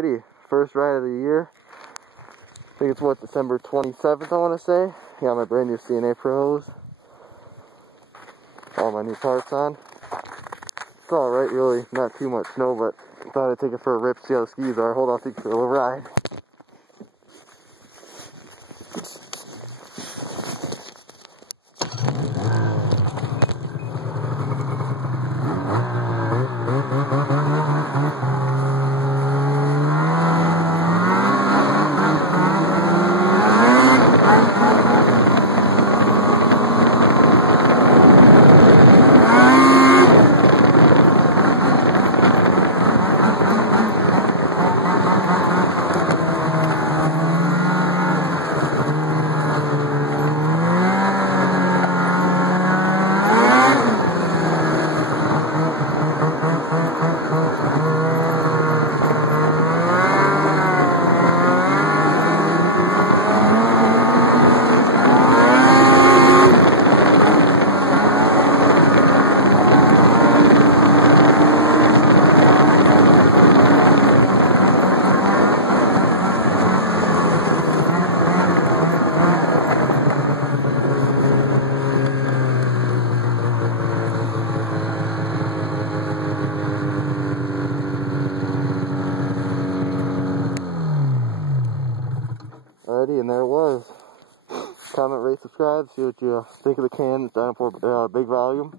Alrighty, first ride of the year. I think it's what, December 27th I want to say. Got my brand new CNA Pros. All my new parts on. It's alright, really, not too much snow, but I thought I'd take it for a rip, see how the skis are. Hold on, I'll take it for a little ride. Alrighty, and there it was. Comment, rate, subscribe, see what you think of the can. It's down for big volume.